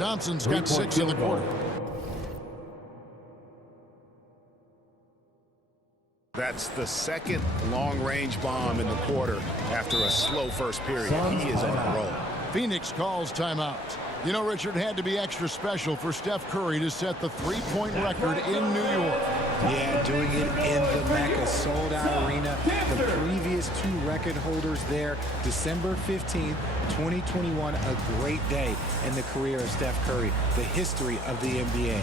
Thompson's got 6 in the quarter. That's the second long-range bomb in the quarter after a slow first period. He is on a roll. Phoenix calls timeout. You know, Richard, had to be extra special for Steph Curry to set the three-point record in New York. Yeah, doing it in the Mecca sold-out arena. The previous 2 record holders there, December 15th, 2021, a great day in the career of Steph Curry, the history of the NBA.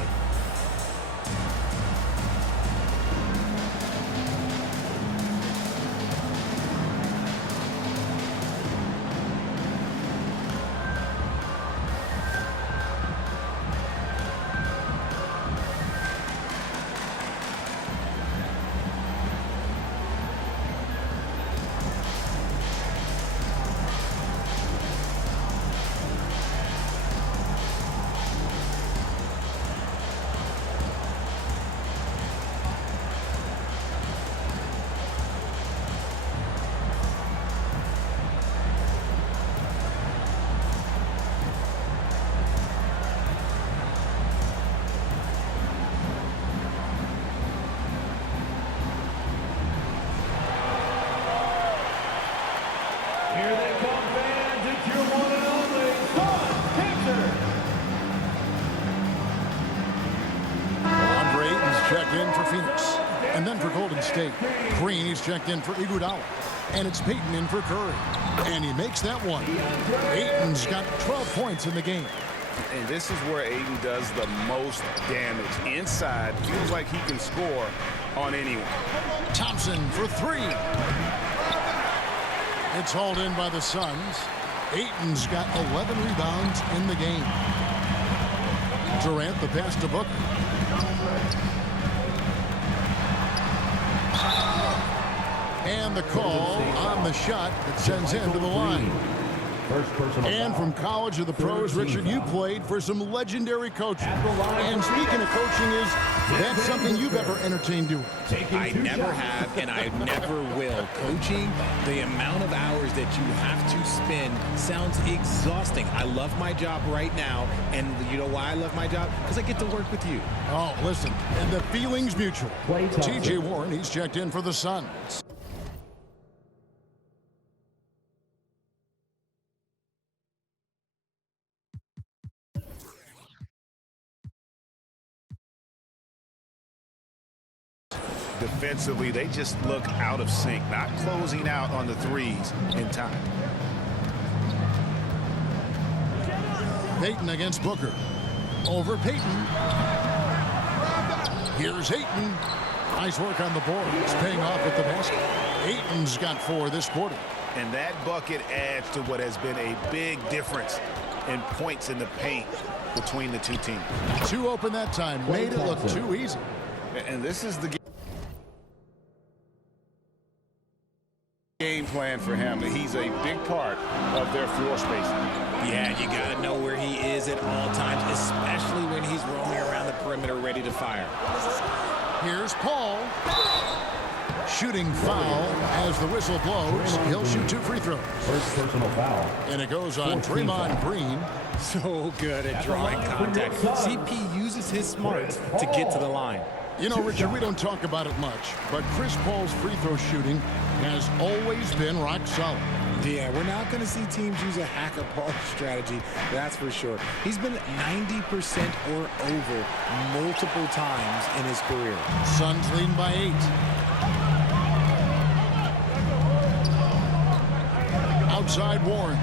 Here they come, fans. It's your one and only Son Cancer. Andre Ayton's checked in for Phoenix. And then for Golden State, Green is checked in for Iguodala. And it's Payton in for Curry. And he makes that one. Ayton's got 12 points in the game. And this is where Ayton does the most damage. Inside, feels like he can score on anyone. Thompson for 3. It's hauled in by the Suns. Ayton's got 11 rebounds in the game. Durant the pass to Booker. And the call on the shot that sends him to the line. And from college to the pros, Richard, you played for some legendary coaches. And speaking of coaching, is that something you've ever entertained doing? I never have, and I never will. Coaching, the amount of hours that you have to spend sounds exhausting. I love my job right now, and you know why I love my job? Because I get to work with you. Oh, listen, and the feeling's mutual. T.J. Warren, he's checked in for the Suns. Defensively, they just look out of sync, not closing out on the threes in time. Payton against Booker. Over Payton. Here's Ayton. Nice work on the board. It's paying off with the basket. Ayton's got 4 this quarter. And that bucket adds to what has been a big difference in points in the paint between the 2 teams. 2 open that time. Made it look too easy. And this is the game plan for him. He's a big part of their floor spacing. Yeah, you got to know where he is at all times, especially when he's roaming around the perimeter ready to fire. Here's Paul. Shooting foul as the whistle blows. He'll shoot 2 free throws. First personal foul. And it goes on Draymond Green. So good at drawing contact. CP uses his smarts to get to the line. You know, Richard, we don't talk about it much, but Chris Paul's free throw shooting has always been rock solid. Yeah, we're not going to see teams use a hacker Paul strategy, that's for sure. He's been 90% or over multiple times in his career. Suns leading by 8. Outside Warren.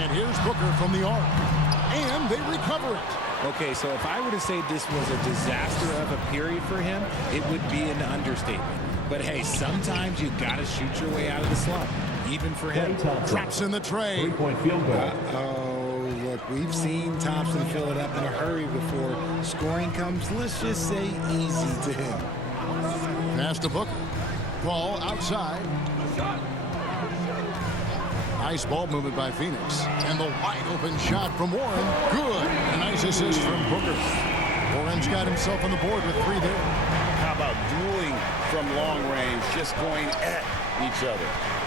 And here's Booker from the arc. And they recover it. Okay, so if I were to say this was a disaster of a period for him, it would be an understatement. But hey, sometimes you got to shoot your way out of the slump, even for him. Drops in the tray. 3-point field goal. Oh, look, we've seen Thompson fill it up in a hurry before. Scoring comes, let's just say, easy to him. Pass to Booker. Ball outside. Nice ball movement by Phoenix. And the wide open shot from Warren. Good. A nice assist from Booker. Warren's got himself on the board with 3 there. How about dueling from long range, just going at each other?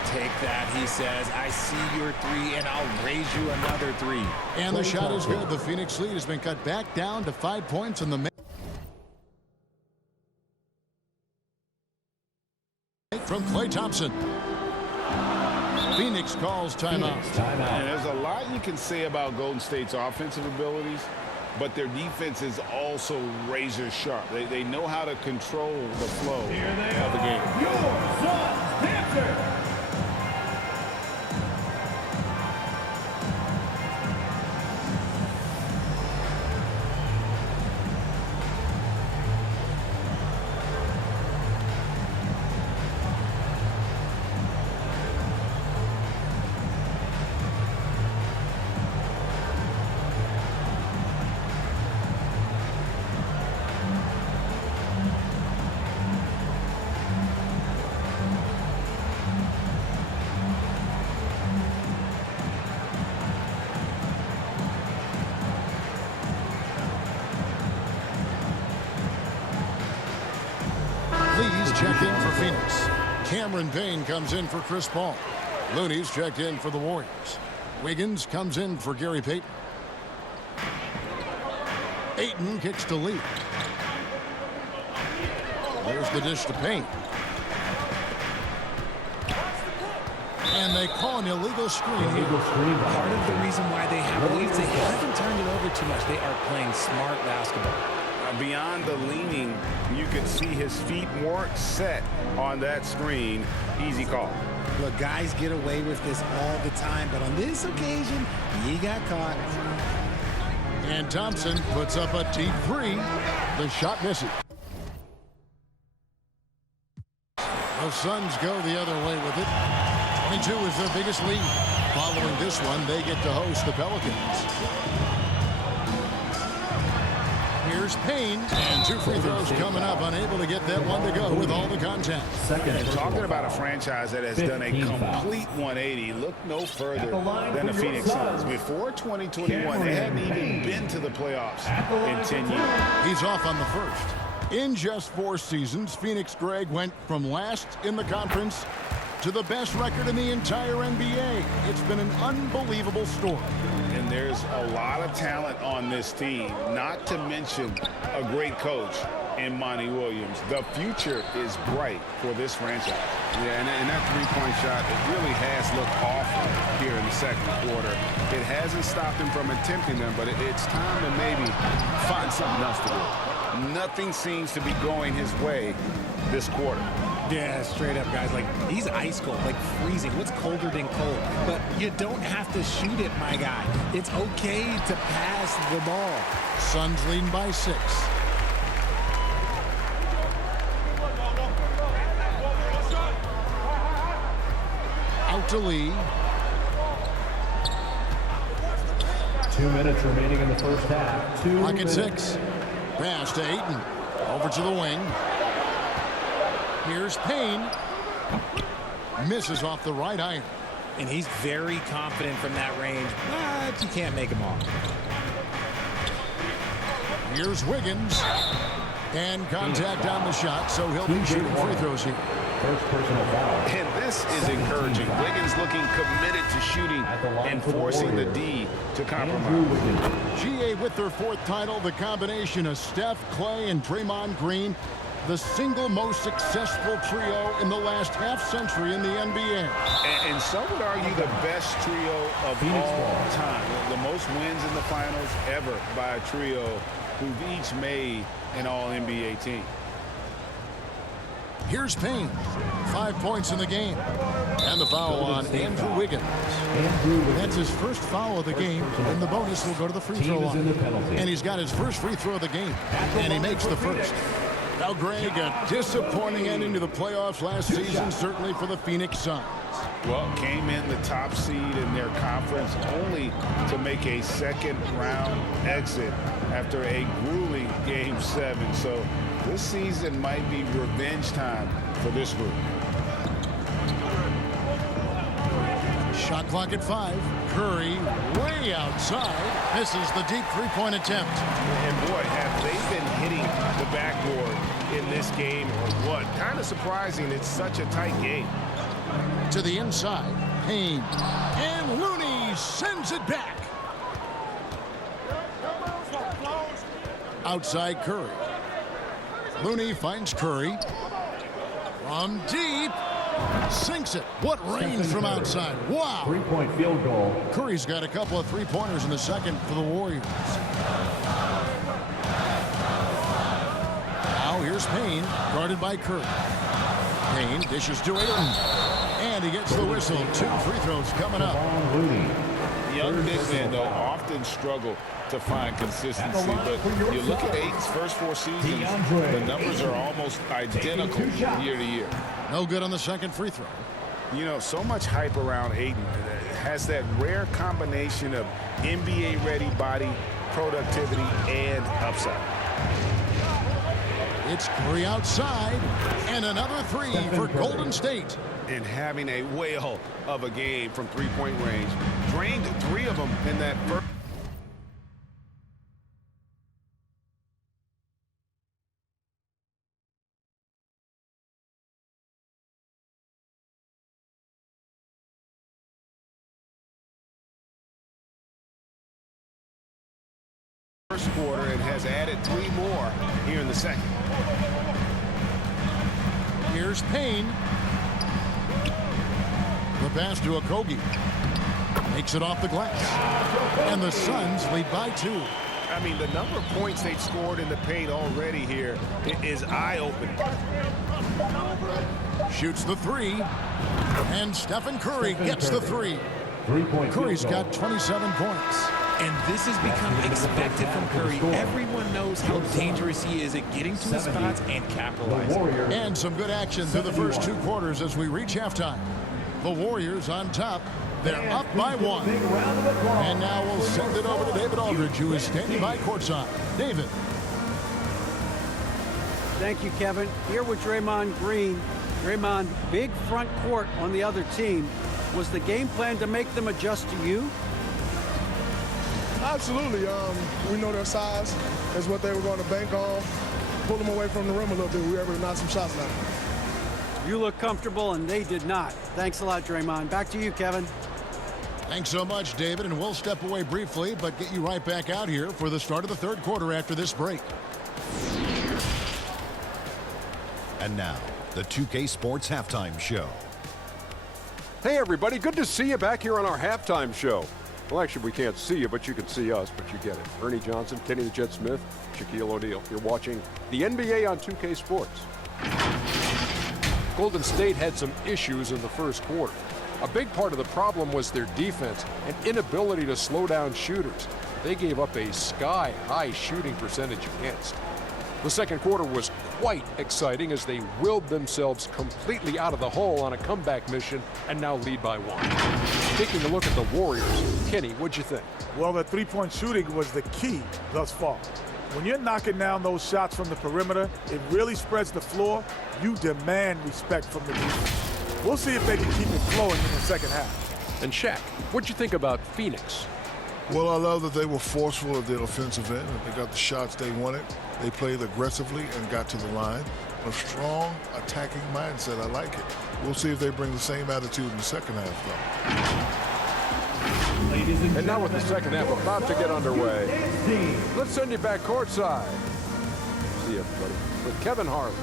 Take that, he says. I see your three, and I'll raise you another three. And the shot is good. The Phoenix lead has been cut back down to 5 points in the make from Klay Thompson. Phoenix calls timeout. And there's a lot you can say about Golden State's offensive abilities, but their defense is also razor sharp. They know how to control the flow of the game. Your Suns Panther. Lee's checked in for Phoenix. Cameron Payne comes in for Chris Paul. Looney's checked in for the Warriors. Wiggins comes in for Gary Payton. Ayton kicks to Lee. There's the dish to Payne. And they call an illegal screen here. Part of the reason why they have leads, they haven't turned it over too much. They are playing smart basketball. Beyond the leaning, you could see his feet weren't set on that screen. Easy call. Look, guys get away with this all the time, but on this occasion, he got caught. And Thompson puts up a deep three. The shot misses. The Suns go the other way with it. 22 is their biggest lead. Following this one, they get to host the Pelicans. Here's Payne, and 2 free throws coming up, unable to get that one to go with all the contact. And talking about a franchise that has done a complete 180, look no further than the Phoenix Suns. Before 2021, they hadn't even been to the playoffs in 10 years. He's off on the first. In just 4 seasons, Phoenix Greg went from last in the conference to the best record in the entire NBA. It's been an unbelievable story. And there's a lot of talent on this team, not to mention a great coach in Monty Williams. The future is bright for this franchise. Yeah, and that three-point shot, it really has looked awful here in the second quarter. It hasn't stopped him from attempting them, but it's time to maybe find something else to do. Nothing seems to be going his way this quarter. Yeah, straight up, guys. Like, he's ice cold, like freezing. What's colder than cold? But you don't have to shoot it, my guy. It's okay to pass the ball. Suns leading by 6. Out to Lee. 2 minutes remaining in the first half. Clock at 6. Pass to Ayton. Over to the wing. Here's Payne. Misses off the right iron. And he's very confident from that range, but you can't make him off. Here's Wiggins. And contact on the shot, so he'll be shooting free throws here. First personal foul. And this is encouraging. Wiggins looking committed to shooting and forcing the D to compromise. GA with their 4th title, the combination of Steph, Klay, and Draymond Green, the single most successful trio in the last half-century in the NBA. And some would argue the best trio of all time. The most wins in the finals ever by a trio who've each made an All-NBA team. Here's Payne. 5 points in the game. And the foul on Andrew Wiggins. That's his first foul of the game, and the bonus will go to the free throw line. And he's got his first free throw of the game, and he makes the first. Now, Greg, a disappointing ending to the playoffs last season, certainly for the Phoenix Suns. Well, came in the top seed in their conference only to make a second-round exit after a grueling Game 7. So this season might be revenge time for this group. Shot clock at 5. Curry way outside. Misses the deep three-point attempt. And boy, have they been hitting the backboard in this game or what? Kind of surprising it's such a tight game. To the inside. Payne. And Looney sends it back. Outside Curry. Looney finds Curry. From deep. Sinks it. What range from outside. Wow. 3-point field goal. Curry's got a couple of three-pointers in the second for the Warriors. Now here's Payne, guarded by Curry. Payne dishes to Ayton. And he gets the whistle. 2 free throws coming up. Young big men, though, often struggle to find consistency, but you look at Ayton's first 4 seasons, the numbers are almost identical year to year. No good on the second free throw. You know, so much hype around Ayton. Has that rare combination of NBA-ready body, productivity, and upside. It's Curry outside, and another 3 for Golden State. And having a whale of a game from three-point range. Drained 3 of them in that first quarter and has added 3 more here in the second. Here's Payne. The pass to Okogie. Makes it off the glass. And the Suns lead by 2. I mean, the number of points they've scored in the paint already here is eye-opening. Shoots the 3. And Stephen Curry gets the 3. Curry's got 27 points. And this has become expected from Curry. Everyone knows how dangerous he is at getting to his spots and capitalizing. And some good action through the first 2 quarters as we reach halftime. The Warriors on top. They're up by 1. And now we'll send it over to David Aldridge, who is standing by courtside. David. Thank you, Kevin. Here with Draymond Green. Draymond, big front court on the other team. Was the game plan to make them adjust to you? Absolutely. We know their size is what they were going to bank on. Pull them away from the rim a little bit. We were able to knock some shots down. You look comfortable, and they did not. Thanks a lot, Draymond. Back to you, Kevin. Thanks so much, David, and we'll step away briefly, but get you right back out here for the start of the third quarter after this break. And now, the 2K Sports Halftime Show. Hey, everybody. Good to see you back here on our halftime show. Well, actually, we can't see you, but you can see us, but you get it. Ernie Johnson, Kenny the Jet Smith, Shaquille O'Neal. You're watching the NBA on 2K Sports. Golden State had some issues in the first quarter. A big part of the problem was their defense and inability to slow down shooters. They gave up a sky-high shooting percentage against. The second quarter was quite exciting as they willed themselves completely out of the hole on a comeback mission and now lead by 1. Taking a look at the Warriors, Kenny, what'd you think? Well, the three-point shooting was the key thus far. When you're knocking down those shots from the perimeter, it really spreads the floor. You demand respect from the defense. We'll see if they can keep it flowing in the second half. And Shaq, what'd you think about Phoenix? Well, I love that they were forceful at their offensive end. They got the shots they wanted. They played aggressively and got to the line. A strong attacking mindset. I like it. We'll see if they bring the same attitude in the second half, though. And now with the second half about to get underway, let's send you back courtside. See you, everybody, with Kevin Harlan.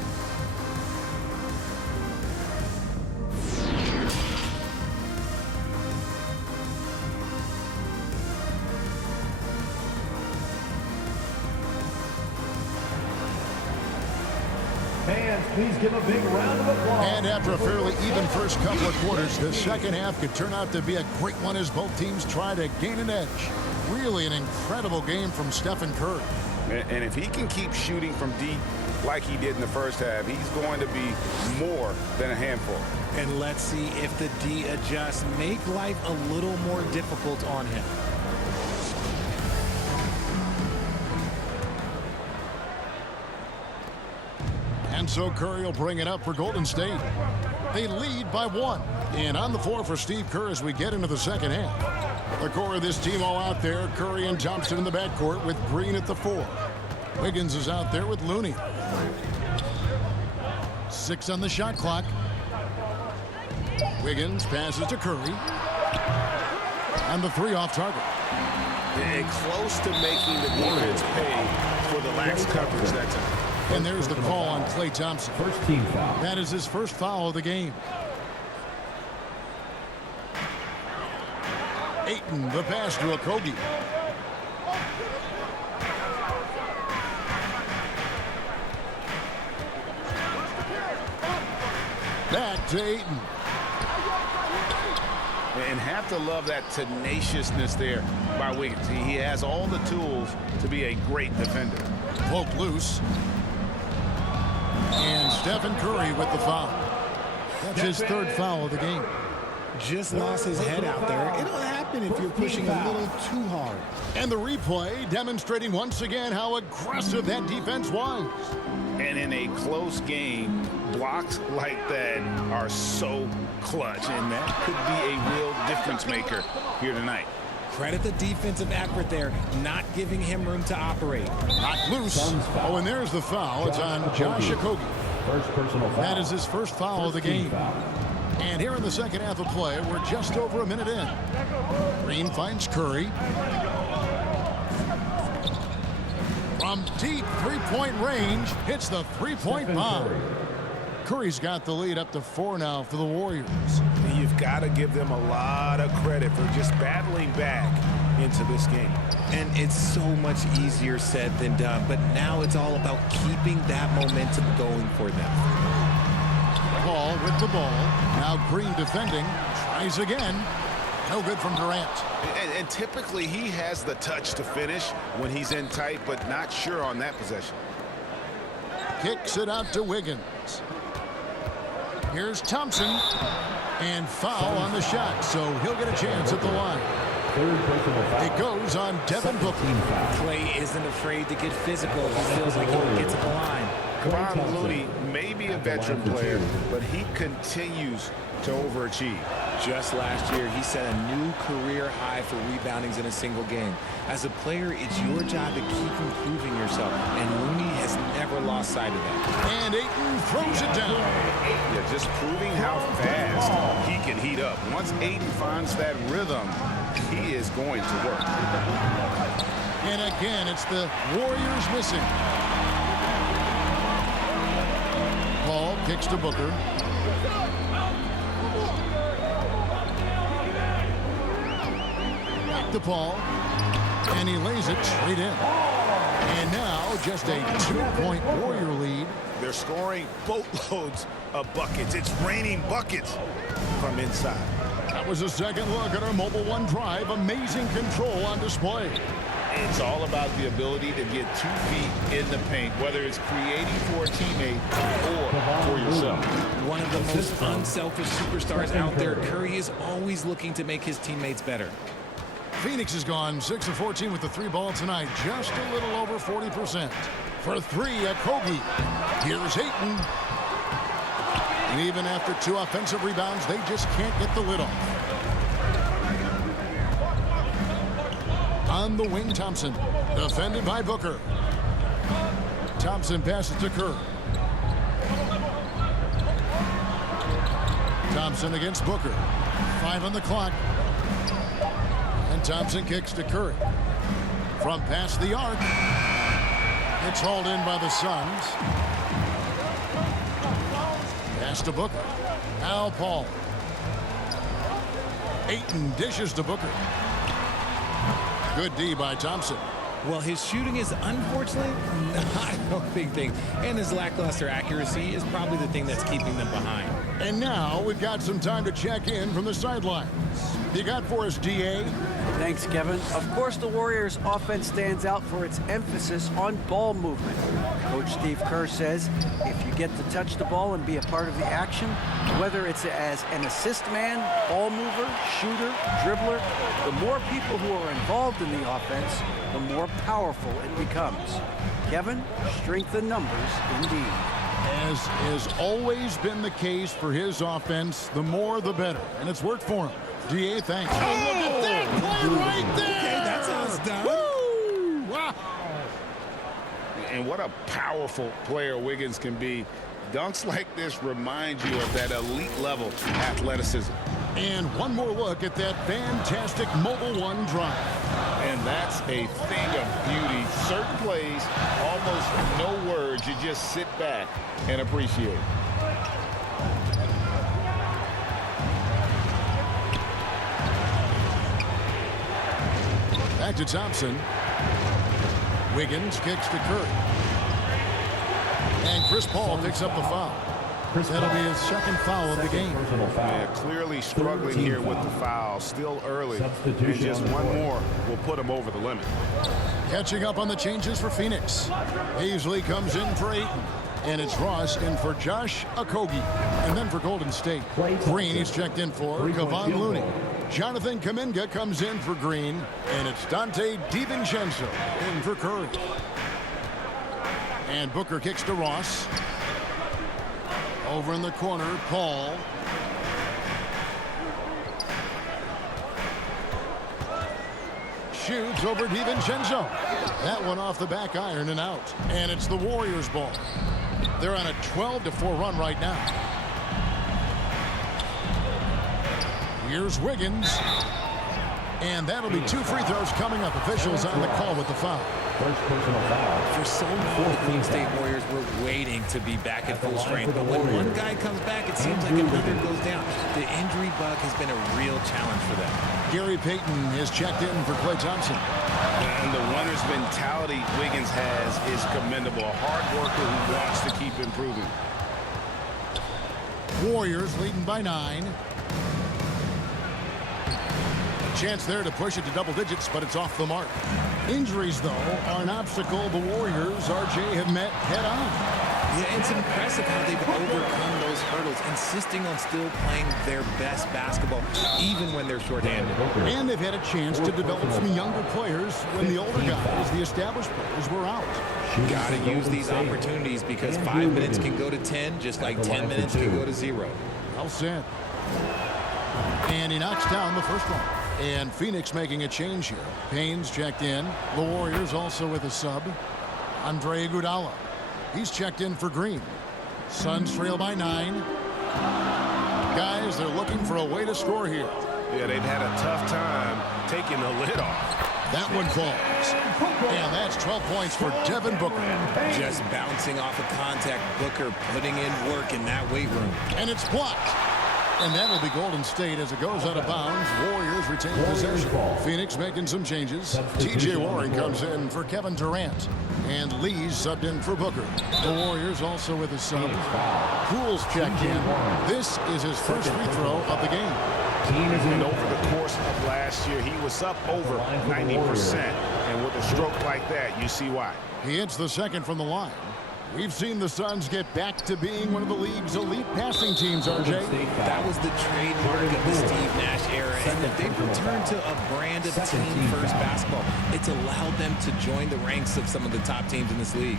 Fans, please give a big round of applause. And after a fairly even first couple of quarters, the second half could turn out to be a great one as both teams try to gain an edge. Really an incredible game from Stephen Curry. And if he can keep shooting from deep like he did in the first half, he's going to be more than a handful. And let's see if the D adjusts, make life a little more difficult on him. And so Curry will bring it up for Golden State. They lead by 1. And on the floor for Steve Kerr as we get into the second half. The core of this team all out there. Curry and Thompson in the backcourt with Green at the 4. Wiggins is out there with Looney. 6 on the shot clock. Wiggins passes to Curry. And the 3 off target. And close to making the defense pay for the lax coverage that time. And there's the call on Klay Thompson. First team foul. That is his first foul of the game. Ayton, the pass to Okogie. Back to Ayton. And have to love that tenaciousness there by Wiggins. He has all the tools to be a great defender. Poke loose. And Stephen Curry with the foul. That's his 3rd foul of the game. Just lost his head out there. It'll happen if you're pushing a little too hard. And the replay demonstrating once again how aggressive that defense was. And in a close game, blocks like that are so clutch, and that could be a real difference maker here tonight. Credit the defensive effort there, not giving him room to operate. Knocked loose. Oh, and there's the foul. It's on Josh Okogie. First personal foul. That is his first foul of the game. And here in the second half of play, we're just over a minute in. Green finds Curry. From deep 3-point range, hits the 3-point bomb. Curry's got the lead up to 4 now for the Warriors. You've got to give them a lot of credit for just battling back into this game. And it's so much easier said than done, but now it's all about keeping that momentum going for them. Paul with the ball. Now Green defending. Tries again. No good from Durant. And typically he has the touch to finish when he's in tight, but not sure on that possession. Kicks it out to Wiggins. Here's Thompson. And foul on the shot, so he'll get a chance at the line. It goes on Devin Booker. Klay isn't afraid to get physical if he feels like he can get to the line. Kevon Looney may be a veteran player, but he continues to overachieve. Just last year, he set a new career high for reboundings in a single game. As a player, it's your job to keep improving yourself, and Looney has never lost sight of that. And Ayton throws it down. Yeah, just proving how fast he can heat up. Once Ayton finds that rhythm, he is going to work. And again, it's the Warriors missing. Paul kicks to Booker. Back to Paul. And he lays it straight in. And now just a 2-point Warrior lead. They're scoring boatloads of buckets. It's raining buckets from inside. That was a second look at our Mobile One Drive. Amazing control on display. It's all about the ability to get 2 feet in the paint, whether it's creating for a teammate or for yourself. One of the most unselfish superstars out there, Curry is always looking to make his teammates better. Phoenix has gone 6 of 14 with the 3 ball tonight. Just a little over 40%. For 3 at Kobe. Here's Ayton. And even after 2 offensive rebounds, they just can't get the lid off. On the wing, Thompson. Defended by Booker. Thompson passes to Kerr. Thompson against Booker. 5 on the clock. And Thompson kicks to Curry. From past the arc. It's hauled in by the Suns. Pass to Booker. Now Paul. Ayton dishes to Booker. Good D by Thompson. Well, his shooting is unfortunately not a big thing, and his lackluster accuracy is probably the thing that's keeping them behind. And now we've got some time to check in from the sidelines. You got for us, DA? Thanks, Kevin. Of course, the Warriors' offense stands out for its emphasis on ball movement. Coach Steve Kerr says if you get to touch the ball and be a part of the action, whether it's as an assist man, ball mover, shooter, dribbler, the more people who are involved in the offense, the more powerful it becomes. Kevin, strength in numbers indeed. As has always been the case for his offense, the more the better. And it's worked for him. DA, thanks. Oh, look at that play right there! Okay, that's how it's done. Woo! Wow. And what a powerful player Wiggins can be Dunks like this remind you of that elite level athleticism. And one more look at that fantastic Mobile One drive. And that's a thing of beauty. Certain plays, almost no words. You just sit back and appreciate. Back to Thompson. Wiggins kicks to Curry. And Chris Paul picks up the foul. That'll be his second foul of the game. Yeah, clearly struggling here with the foul. Still early. And just one more will put him over the limit. Catching up on the changes for Phoenix. Beasley comes in for Ayton. And it's Ross in for Josh Okogie. And then for Golden State, Green is checked in for Kevon Looney. Jonathan Kuminga comes in for Green. And it's Dante DiVincenzo in for Curry. And Booker kicks to Ross. Over in the corner, Paul. Shoots over DiVincenzo. That one off the back iron and out. And it's the Warriors' ball. They're on a 12-4 run right now. Here's Wiggins. And that'll be 2 free throws coming up. Officials on the call with the foul. First personal foul. For so long, the Golden State Warriors were waiting to be back at full strength. But when one guy comes back, it seems like another goes down. The injury bug has been a real challenge for them. Gary Payton is checked in for Klay Thompson. And the winner's mentality Wiggins has is commendable. A hard worker who wants to keep improving. Warriors leading by 9. Chance there to push it to double digits, but it's off the mark. Injuries, though, are an obstacle the Warriors, RJ, have met head-on. Yeah, it's impressive how they've overcome those hurdles, insisting on still playing their best basketball, even when they're shorthanded. And they've had a chance to develop some younger players when the older guys, the established players, were out. Got to use these opportunities because 5 minutes can go to 10, just like 10 minutes can go to 0. Well said. And he knocks down the first one. And Phoenix making a change here. Payne's checked in. The Warriors also with a sub. Andre Iguodala. He's checked in for Green. Suns trail by 9. Guys, they're looking for a way to score here. Yeah, they've had a tough time taking the lid off. That one falls. And that's 12 points for Devin Booker. Just bouncing off of contact, Booker putting in work in that weight room. And it's blocked. And that'll be Golden State as it goes out of bounds. Warriors retain possession. Phoenix making some changes. T.J. Warren comes in for Kevin Durant. And Lee's subbed in for Booker. The Warriors also with a sub. Poole's checked in. This is his first free throw of the game. And over the course of last year, he was up over 90%. And with a stroke like that, you see why. He hits the second from the line. We've seen the Suns get back to being one of the league's elite passing teams, RJ. That was the trademark of the Steve Nash era, and if they've returned to a brand of team-first basketball, it's allowed them to join the ranks of some of the top teams in this league.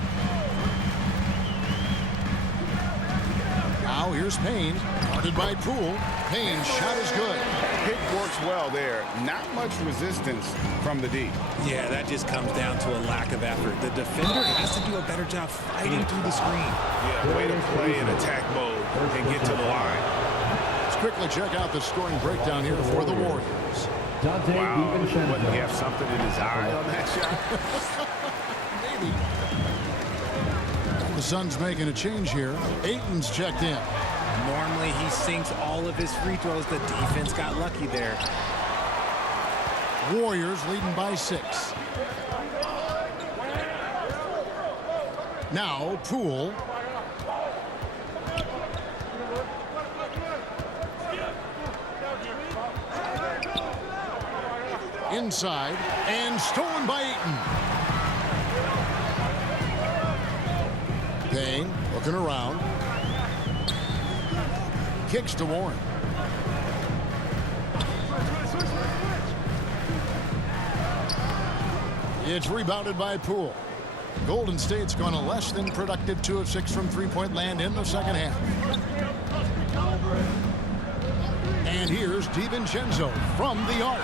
Now here's Payne, guarded by Poole. Payne's shot is good. Pick works well there. Not much resistance from the D. Yeah, that just comes down to a lack of effort. The defender has to do a better job fighting through the screen. Yeah, way to play in attack mode and get to the line. Let's quickly check out the scoring breakdown here for the Warriors. Wow, what, he have something in his eye on that shot? Maybe. The Suns making a change here. Ayton's checked in. Normally he sinks all of his free throws. The defense got lucky there. Warriors leading by 6. Now Poole. Inside and stolen by Ayton. Payne looking around. Kicks to Warren. It's rebounded by Poole. Golden State's gone a less than productive 2 of 6 from three-point land in the second half. And here's DiVincenzo from the arc.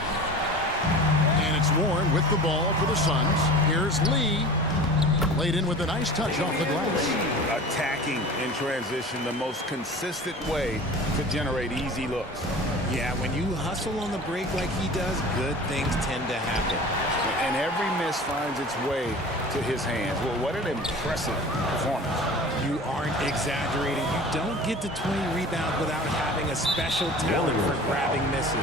And it's Warren with the ball for the Suns. Here's Lee. Laid in with a nice touch off the glass. Attacking in transition, the most consistent way to generate easy looks. Yeah, when you hustle on the break like he does, good things tend to happen. And every miss finds its way to his hands. Well, what an impressive performance. You aren't exaggerating. You don't get to 20 rebounds without having a special talent for grabbing misses.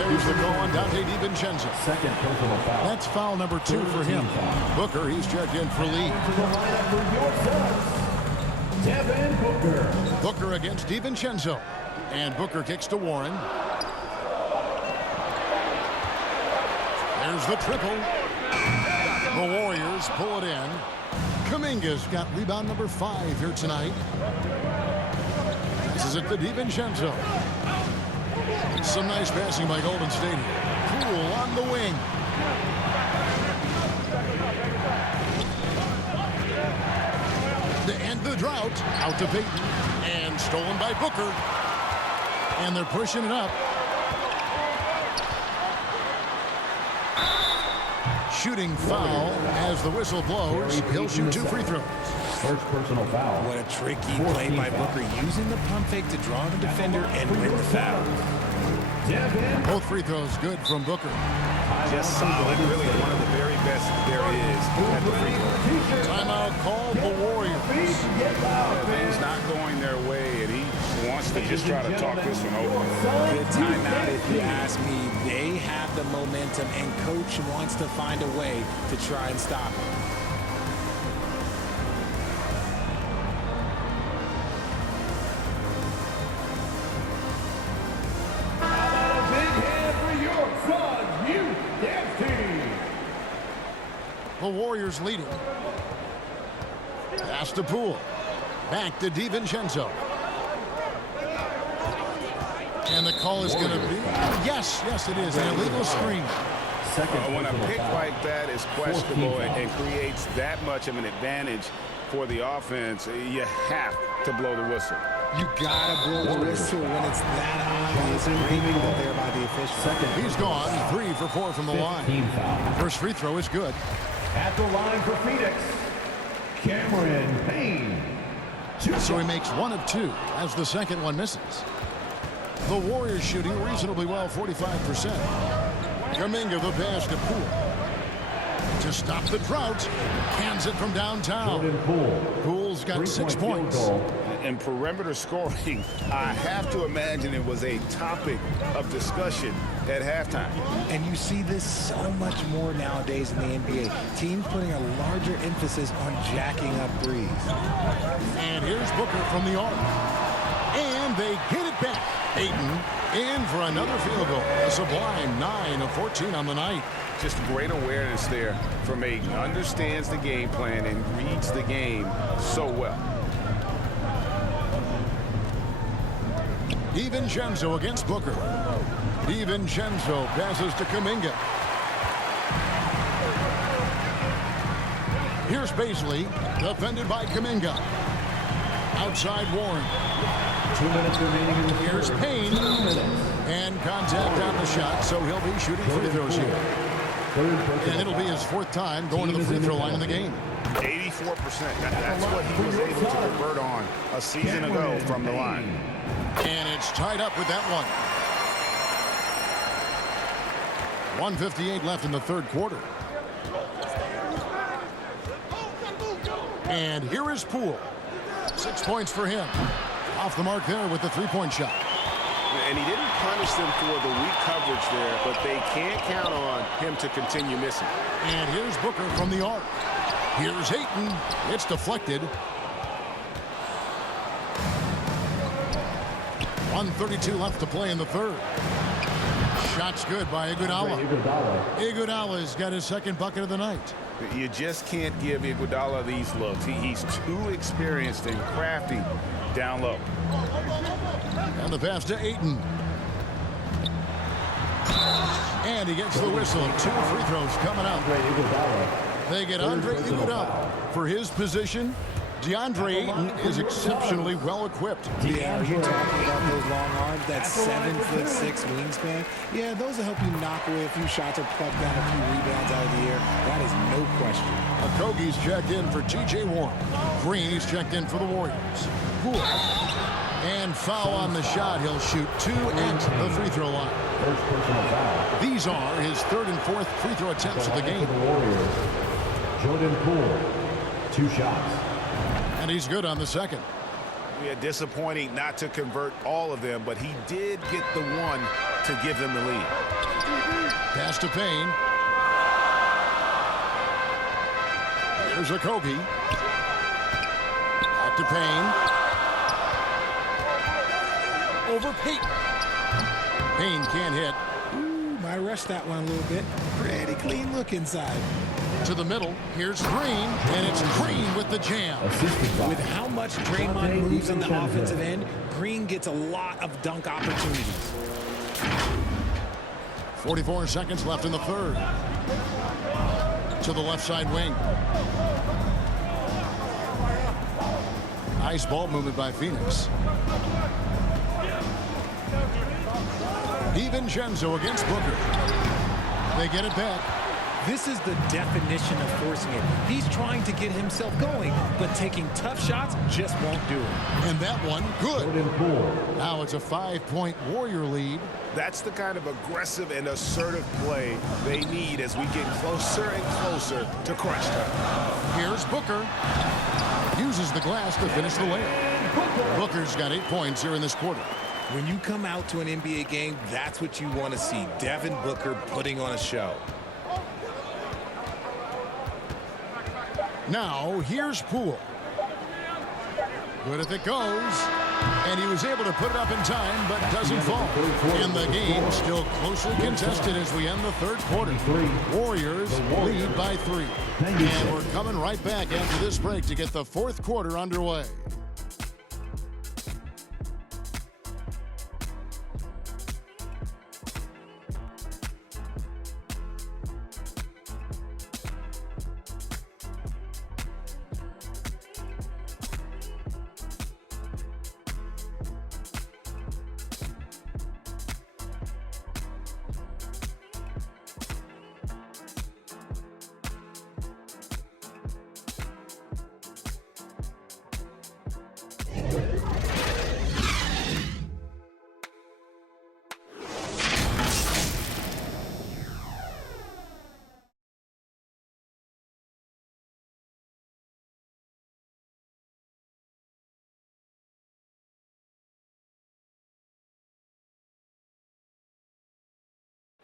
There's the call on Dante DiVincenzo. Second personal foul. That's foul number 2 for him. Booker, he's checked in for Lee. To the lineup for your Suns, Devin Booker. Booker against DiVincenzo. And Booker kicks to Warren. There's the triple. The Warriors pull it in. Kuminga's got rebound number 5 here tonight. This is it to DiVincenzo. Some nice passing by Golden State. Poole on the wing. To end the drought, out to Payton. And stolen by Booker. And they're pushing it up. Shooting foul as the whistle blows. He'll shoot 2 free throws. First personal foul. What a tricky play by Booker, using the pump fake to draw the defender and win the foul. Both free throws good from Booker. Just solid, really one of the very best there is at the free throw. Timeout called the Warriors. Things not going their way, and he wants to just try to talk this one over. Good timeout if you ask me. They have the momentum, and coach wants to find a way to try and stop it. The Warriors leading. Pass to Poole. Back to DiVincenzo. And the call is going to be... Yes, it is. An illegal screen. When a pick like that is questionable and creates that much of an advantage for the offense, you have to blow the whistle. You gotta blow the whistle when it's that obvious. Great call there by the official. He's gone. 3 for 4 from the line. First free throw is good. At the line for Phoenix, Cameron Payne. So he makes 1 of 2 as the second one misses. The Warriors shooting reasonably well, 45%. Kuminga the pass to Poole. To stop the drought, hands it from downtown. Poole's got 6 points. And perimeter scoring, I have to imagine it was a topic of discussion at halftime. And you see this so much more nowadays in the NBA. Teams putting a larger emphasis on jacking up threes. And here's Booker from the arc. And they get it back. Ayton in for another field goal. A sublime 9 of 14 on the night. Just great awareness there from Ayton. Understands the game plan and reads the game so well. DiVincenzo against Booker. DiVincenzo passes to Kuminga. Here's Baisley, defended by Kuminga. Outside Warren. 2 minutes remaining in the Here's Payne. And contact on the shot, so he'll be shooting free throws here. And it'll be his 4th time going to the free throw line in the game. 84%. That's what he was able to convert on a season ago from the line. And it's tied up with that one. 1:58 left in the third quarter. And here is Poole. 6 points for him. Off the mark there with the three-point shot. And he didn't punish them for the weak coverage there, but they can't count on him to continue missing. And here's Booker from the arc. Here's Ayton. It's deflected. 1:32 left to play in the third. Shot's good by Iguodala. Iguodala's got his second bucket of the night. You just can't give Iguodala these looks. He's too experienced and crafty down low. And the pass to Ayton. And he gets the whistle. 2 free throws coming out. They get Andre Iguodala for his position DeAndre Ayton is exceptionally well equipped. Yeah, you're talking about those long arms, that 7'6" wingspan. Yeah, those will help you knock away a few shots or pluck down a few rebounds out of the air. That is no question. Okogie's checked in for T.J. Warren. Green's checked in for the Warriors. Poole. And foul on the shot. He'll shoot 2 at the free throw line. First personal foul. These are his 3rd and 4th free throw attempts of the game. For the Warriors, Jordan Poole, 2 shots. And he's good on the second. Yeah, disappointing not to convert all of them, but he did get the one to give them the lead. Pass to Payne. Here's Okogie. Back to Payne. Over Payton. Payne can't hit. Ooh, might rush that one a little bit. Pretty clean look inside. To the middle. Here's Green. And it's Green with the jam. With how much Draymond moves on the offensive end, Green gets a lot of dunk opportunities. 44 seconds left in the third. To the left side wing. Nice ball movement by Phoenix. DiVincenzo against Booker. They get it back. This is the definition of forcing it. He's trying to get himself going, but taking tough shots just won't do it. And that one, good. Now it's a 5-point Warrior lead. That's the kind of aggressive and assertive play they need as we get closer and closer to crunch time. Here's Booker. Uses the glass to finish the layup. Booker's got 8 points here in this quarter. When you come out to an NBA game, that's what you want to see. Devin Booker putting on a show. Now, here's Poole. Good if it goes. And he was able to put it up in time, but doesn't fall. And the game still closely contested as we end the third quarter. Warriors lead by 3. And we're coming right back after this break to get the fourth quarter underway.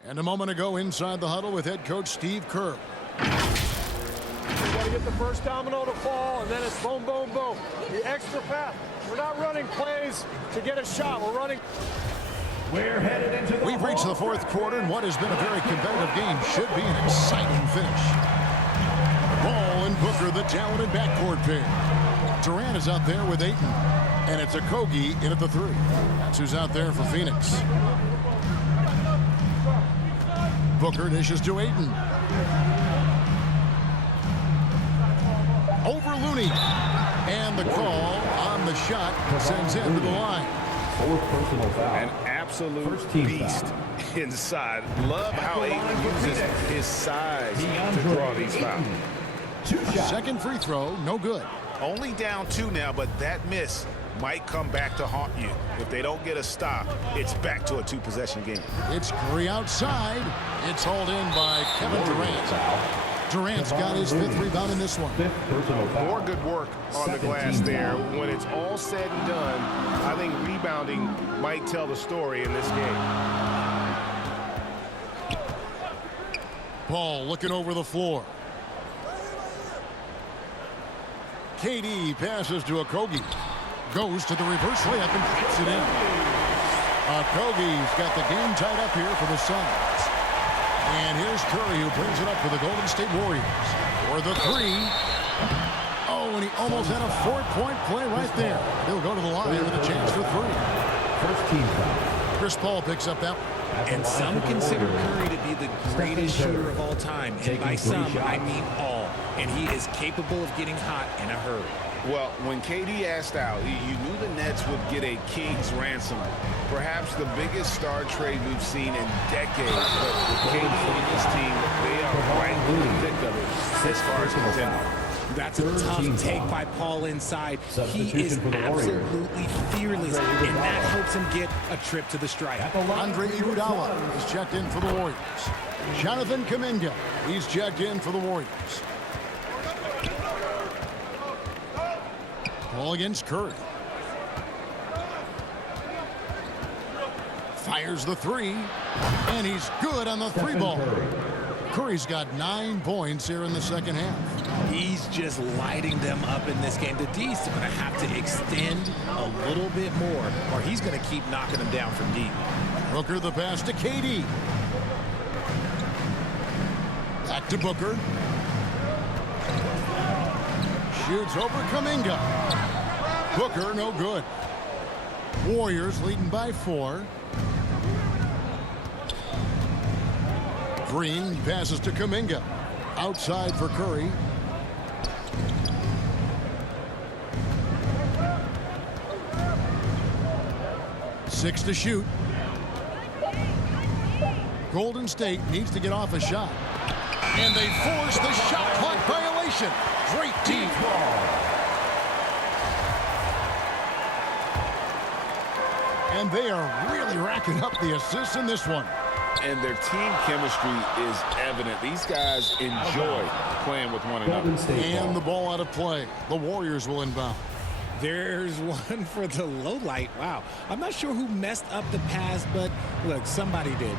And a moment ago inside the huddle with head coach Steve Kerr. We got to get the first domino to fall, and then it's boom, boom, boom. The extra pass. We're not running plays to get a shot. We're running. We're headed into the We've reached the fourth quarter, and what has been a very competitive game should be an exciting finish. Ball and Booker, the talented backcourt pair. Durant is out there with Ayton, and it's Okogie in at the 3. That's who's out there for Phoenix. Booker dishes to Ayton. Over Looney. And the call on the shot sends him to the line. fourth personal foul. An absolute beast inside. Love how Ayton uses his size to draw these fouls. Second free throw, no good. Only down 2 now, but that miss might come back to haunt you. If they don't get a stop, it's back to a 2-possession game. It's Curry outside. It's hauled in by Kevin Durant. Durant's got his 5th rebound in this one. More good work on the glass there. When it's all said and done, I think rebounding might tell the story in this game. Ball looking over the floor. KD passes to Okogie. Goes to the reverse layup and puts it in. Okogie's got the game tied up here for the Suns. And here's Curry, who brings it up for the Golden State Warriors. For the 3. Oh, and he almost had a 4-point play right there. He'll go to the line with a chance for 3. First team foul. Chris Paul picks up that one. And some consider Curry to be the greatest shooter of all time. And by some, I mean all. And he is capable of getting hot in a hurry. Well, when KD asked out, you knew the Nets would get a king's ransom. Perhaps the biggest star trade we've seen in decades. But with KD and his team, they are right in the thick of it as far as contender. That's a tough take by Paul inside. He is absolutely fearless, and that helps him get a trip to the stripe. Andre Iguodala is checked in for the Warriors. Jonathan Kuminga, he's checked in for the Warriors. Ball against Curry. Fires the three, and he's good on the three ball. Curry's got 9 points here in the second half. He's just lighting them up in this game. The D's are going to have to extend a little bit more, or he's going to keep knocking them down from deep. Booker the pass to KD. Back to Booker. Shoots over Kuminga. Booker no good. Warriors leading by 4. Green passes to Kuminga. Outside for Curry. Six to shoot. Golden State needs to get off a shot. And they force the shot clock violation. Great team ball. And they are really racking up the assists in this one. And their team chemistry is evident. These guys enjoy playing with one another. And the ball out of play. The Warriors will inbound. There's one for the low light. Wow. I'm not sure who messed up the pass, but look, somebody did.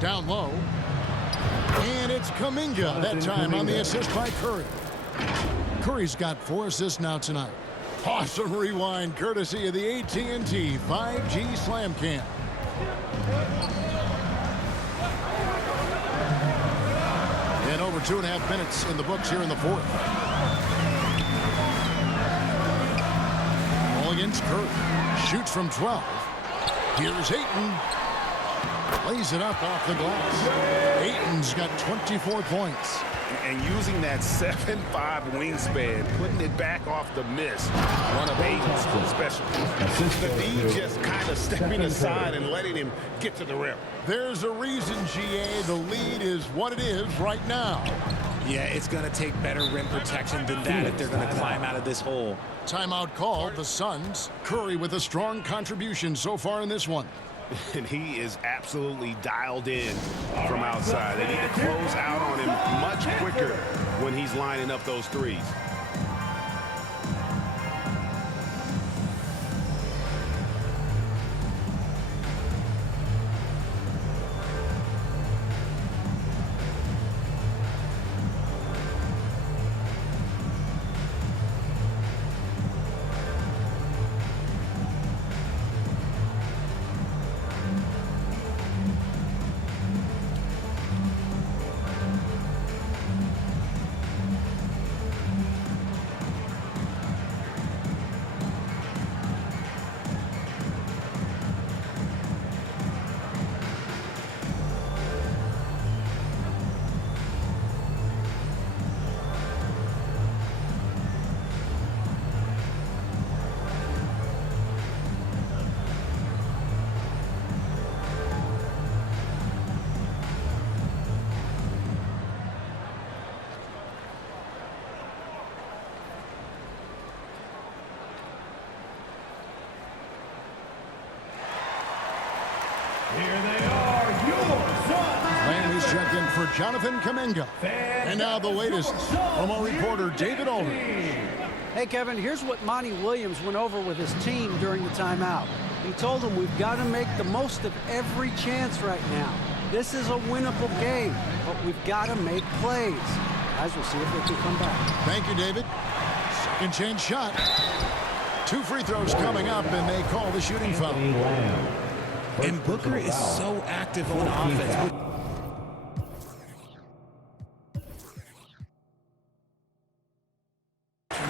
Down low. And it's Kuminga that time on the assist by Curry. Curry's got 4 assists now tonight. Awesome rewind courtesy of the AT&T 5G Slam Cam. And over 2.5 minutes in the books here in the fourth. Ball against Curry. Shoots from 12. Here's Ayton. Lays it up off the glass. Ayton's got 24 points. And using that 7'5" wingspan, putting it back off the miss, one of Ayton's specialties. The D just kind of stepping aside and letting him get to the rim. There's a reason, GA, the lead is what it is right now. Yeah, it's going to take better rim protection than that if they're going to climb out of this hole. Timeout called, the Suns. Curry with a strong contribution so far in this one. And he is absolutely dialed in from outside. They need to close out on him much quicker when he's lining up those threes. Here they are, your Suns. Lamb is checked in for Jonathan Kuminga. And now the latest from our reporter, David Aldridge. Hey, Kevin, here's what Monty Williams went over with his team during the timeout. He told them we've got to make the most of every chance right now. This is a winnable game, but we've got to make plays. Guys, we'll see if they can come back. Thank you, David. Second chance shot. 2 free throws coming up, and they call the shooting foul. And Booker is so active on offense.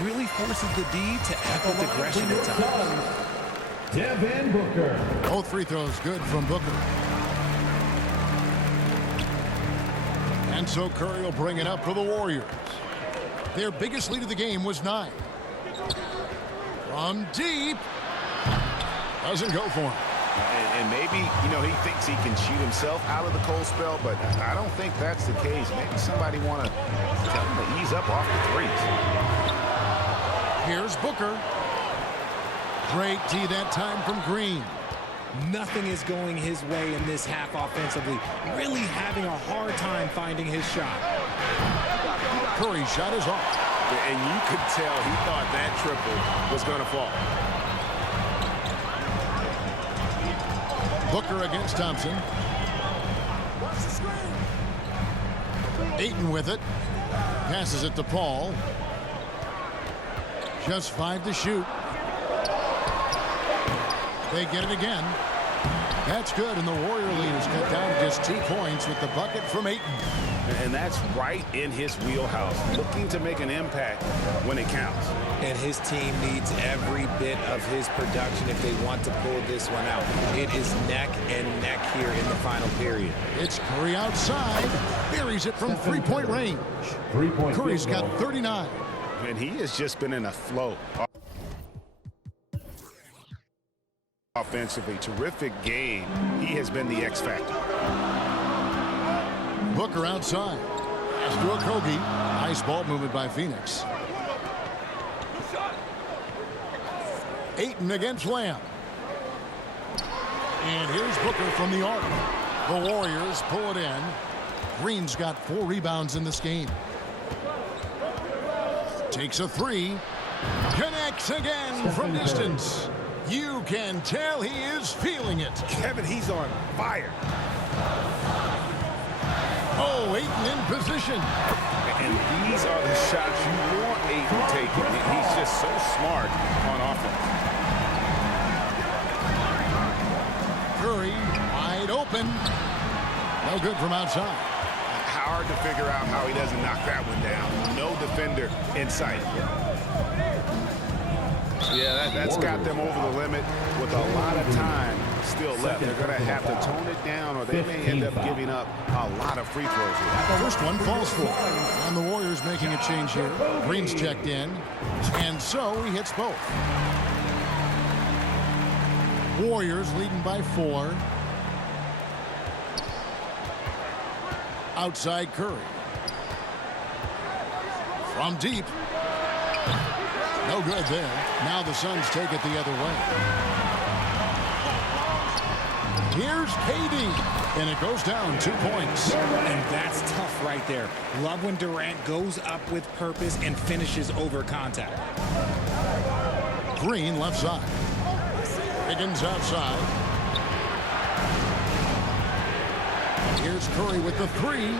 Really forces the D to act with aggression at times. Devin Booker. Both free throws good from Booker. And so Curry will bring it up for the Warriors. Their biggest lead of the game was 9. From deep. Doesn't go for him. And maybe, he thinks he can shoot himself out of the cold spell, but I don't think that's the case. Maybe somebody want to tell him to ease up off the threes. Here's Booker. Great D that time from Green. Nothing is going his way in this half offensively. Really having a hard time finding his shot. Curry's shot is off. And you could tell he thought that triple was going to fall. Booker against Thompson. Ayton with it. Passes it to Paul. Just 5 to shoot. They get it again. That's good, and the Warrior lead is cut down to just 2 points with the bucket from Ayton. And that's right in his wheelhouse, looking to make an impact when it counts. And his team needs every bit of his production if they want to pull this one out. It is neck and neck here in the final period. It's Curry outside. Buries it from three-point range. Curry's got 39. And he has just been in a flow. Offensively, terrific game. He has been the X factor. Booker outside. Pass to Okogie. Nice ball movement by Phoenix. Ayton against Lamb. And here's Booker from the arc. The Warriors pull it in. Green's got 4 rebounds in this game. Takes a 3. Connects again from distance. You can tell he is feeling it. Kevin, he's on fire. Oh, Ayton in position. And these are the shots you want Ayton taking. He's just so smart on offense. Curry wide open. No good from outside. Hard to figure out how he doesn't knock that one down. No defender in sight. Yeah, that's got them over the limit with a lot of time still left. They're going to have to tone it down, or they may end up giving up a lot of free throws here. The first one falls for. And the Warriors making a change here. Green's checked in. And so he hits both. Warriors leading by 4. Outside Curry. From deep. No good there. Now the Suns take it the other way. Here's KD. And it goes down 2 points. And that's tough right there. Love when Durant goes up with purpose and finishes over contact. Green left side. Higgins outside. Here's Curry with the 3.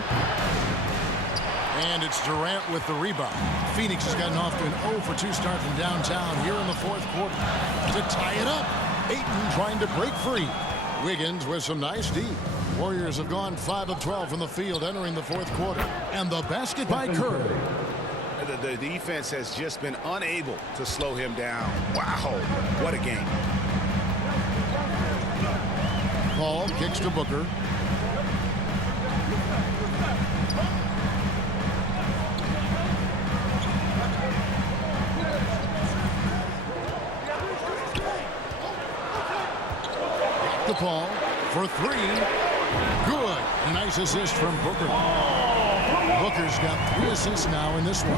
And it's Durant with the rebound. Phoenix has gotten off to an 0-for-2 start from downtown here in the 4th quarter. To tie it up, Ayton trying to break free. Wiggins with some nice D. Warriors have gone 5 of 12 from the field entering the 4th quarter. And the basket by Curry. The defense has just been unable to slow him down. Wow, what a game. Paul kicks to Booker. To Paul for 3. Good. A nice assist from Booker. Booker's got 3 assists now in this one.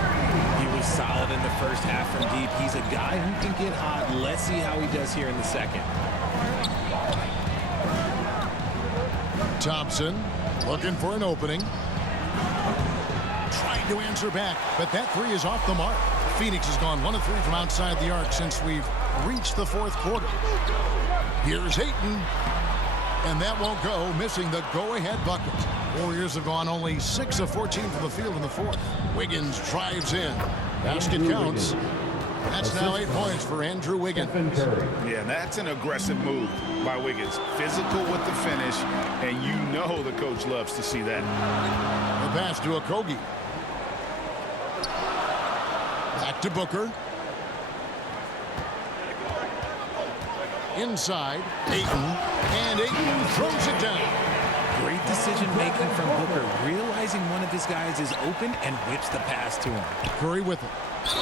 He was solid in the first half from deep. He's a guy who can get hot. Let's see how he does here in the second. Thompson looking for an opening. Trying to answer back, but that 3 is off the mark. Phoenix has gone 1 of 3 from outside the arc since we've reached the 4th quarter. Here's Ayton. And that won't go, missing the go-ahead bucket. Warriors have gone only 6 of 14 from the field in the 4th. Wiggins drives in. Basket counts. That's now 8 points for Andrew Wiggins. Yeah, that's an aggressive move by Wiggins. Physical with the finish, and you know the coach loves to see that. The pass to Okogie. Back to Booker. Inside, Ayton. And Ayton throws it down. Great decision. decision-making from Booker, realizing one of his guys is open and whips the pass to him. Curry with it.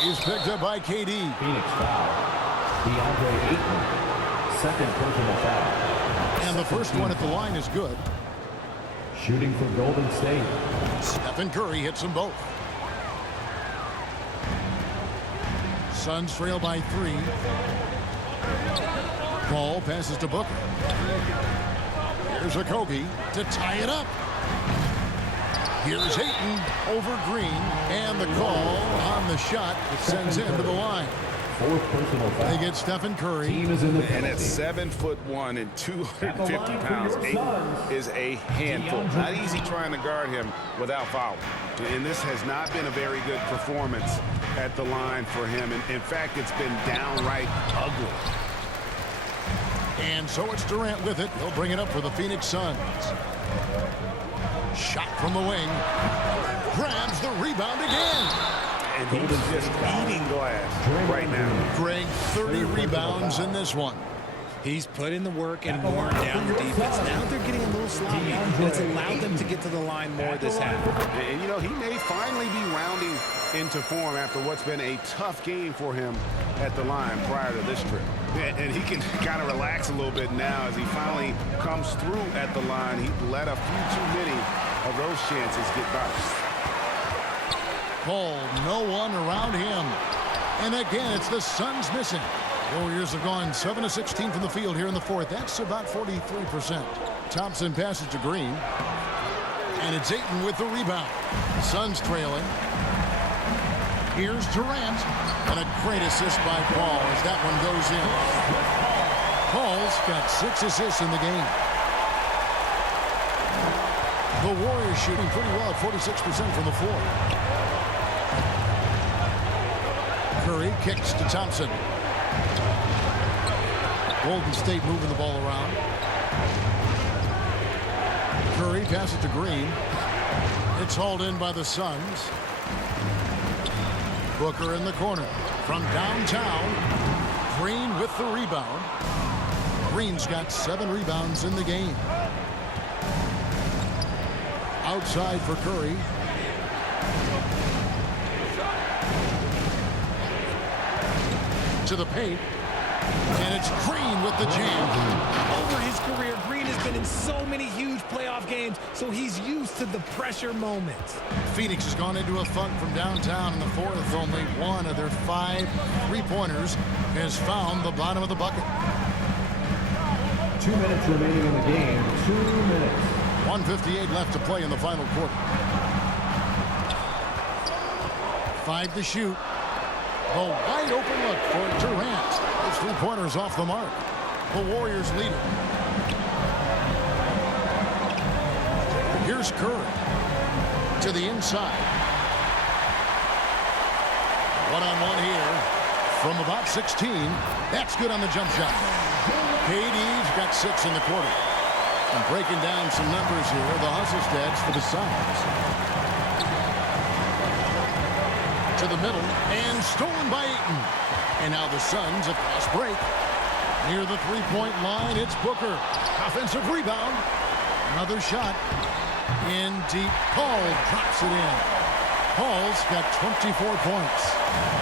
He's picked up by KD. Phoenix foul. DeAndre Ayton, second personal foul. And the first one at the line is good. Shooting for Golden State. Stephen Curry hits them both. Suns trail by 3. Ball passes to Booker. Here's Okogie to tie it up. Here's Ayton over Green, and the call on the shot that sends him to the line. Fourth personal foul. They get Stephen Curry. Team is in the And at penalty. 7'1" and 250 pounds, Ayton is a handful. Not easy trying to guard him without fouling. And this has not been a very good performance at the line for him. And in fact, it's been downright ugly. And so it's Durant with it. He'll bring it up for the Phoenix Suns. Shot from the wing. Grabs the rebound again. And he's just eating glass right now. Greg, 30 rebounds in this one. He's put in the work and worn down the defense. Now they're getting a little sloppy, and it's allowed them to get to the line more this half. And, you know, he may finally be rounding into form after what's been a tough game for him at the line prior to this trip. And he can kind of relax a little bit now as he finally comes through at the line. He let a few too many of those chances get by. Paul, no one around him. And again, it's the Suns missing. Warriors have gone 7 of 16 from the field here in the fourth. That's about 43%. Thompson passes to Green. And it's Ayton with the rebound. Suns trailing. Here's Durant. And a great assist by Paul as that one goes in. Paul's got 6 assists in the game. The Warriors shooting pretty well at 46% from the floor. Curry kicks to Thompson. Golden State moving the ball around. Curry passes to Green. It's hauled in by the Suns. Booker in the corner. From downtown, Green with the rebound. Green's got 7 rebounds in the game. Outside for Curry. To the paint. And it's Green with the jam. Over his career, Green has been in so many huge playoff games, so he's used to the pressure moments. Phoenix has gone into a funk from downtown in the fourth. Only one of their 5 3-pointers has found the bottom of the bucket. 2 minutes remaining in the game. 2 minutes. 1:58 left to play in the final quarter. 5 to shoot. A wide open look for Durant. His 3-pointers off the mark. The Warriors lead it. Here's Curry to the inside. One-on-one here from about 16. That's good on the jump shot. KD's got 6 in the quarter. And breaking down some numbers here, the hustle stats for the Suns. To the middle, and stolen by Ayton. And now the Suns, a fast break. Near the 3-point line, it's Booker. Offensive rebound. Another shot. In deep. Paul drops it in. Paul's got 24 points.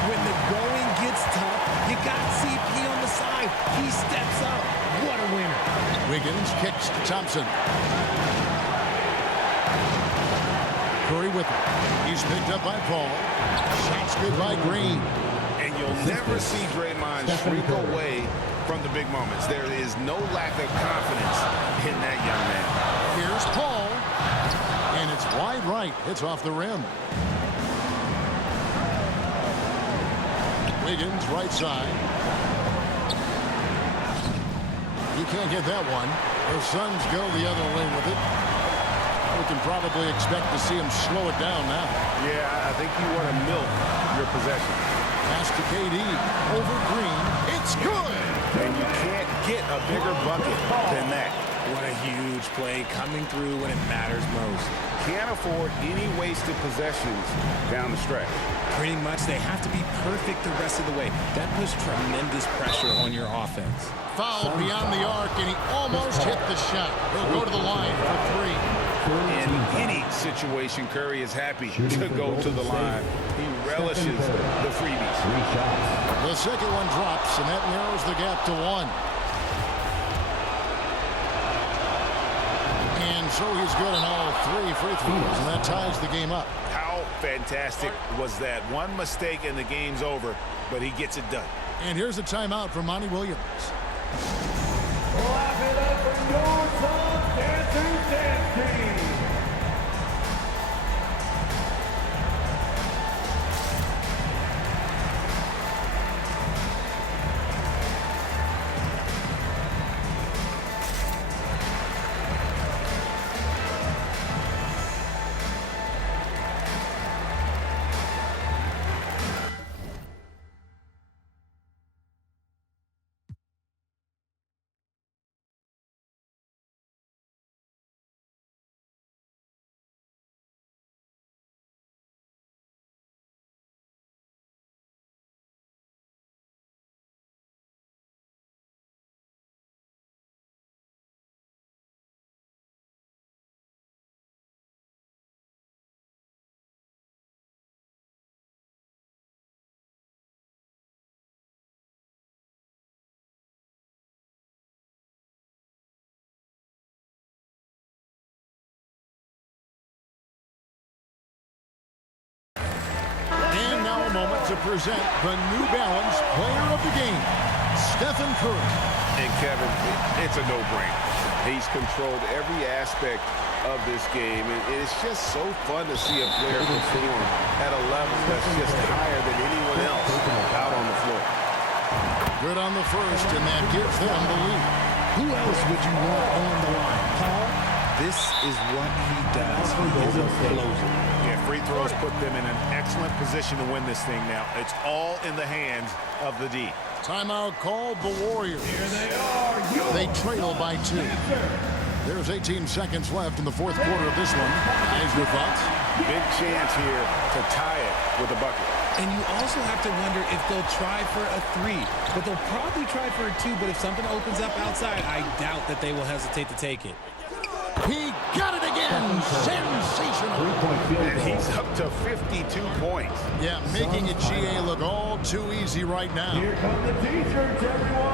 When the going gets tough, you got CP on the side. He steps up. What a winner. Wiggins kicks to Thompson. Curry with it. He's picked up by Paul. Shots good by Green. And you'll never see Draymond shrink away from the big moments. There is no lack of confidence in that young man. Here's Paul. And it's wide right. It's off the rim. Wiggins, right side. You can't get that one. The Suns go the other way with it. We can probably expect to see him slow it down now. Yeah, I think you want to milk your possession. Pass to KD. Over Green. It's good. And you can't get a bigger bucket than that. What a huge play coming through when it matters most. Can't afford any wasted possessions down the stretch. Pretty much, they have to be perfect the rest of the way. That puts tremendous pressure on your offense. Fouled beyond the arc, and he almost hit the shot. He'll go to the line for 3. In any situation, Curry is happy to go to the line. He relishes the freebies. The second one drops, and that narrows the gap to 1. And so he's good on all 3 free throws, and that ties the game up. How fantastic was that? One mistake and the game's over, but he gets it done. And here's a timeout from Monty Williams. Clap it up for your son, Dancing Dance Team. Moment to present the New Balance Player of the Game, Stephen Curry. And Kevin, it's a no-brainer. He's controlled every aspect of this game, and it's just so fun to see a player perform at a level that's just higher than anyone else out on the floor. Good on the first, and that gives them the lead. Who else would you want on the line? Paul? This is what he does. He's a closer. Yeah, free throws put them in an excellent position to win this thing now. It's all in the hands of the D. Timeout called the Warriors. Here they are. They trail by 2. There's 18 seconds left in the fourth quarter of this one. Guys, your thoughts? Big chance here to tie it with a bucket. And you also have to wonder if they'll try for a 3. But they'll probably try for a 2. But if something opens up outside, I doubt that they will hesitate to take it. He got it again. Sensational. And he's up to 52 points. Yeah, making it GA look all too easy right now. Here come the T-shirts, everyone.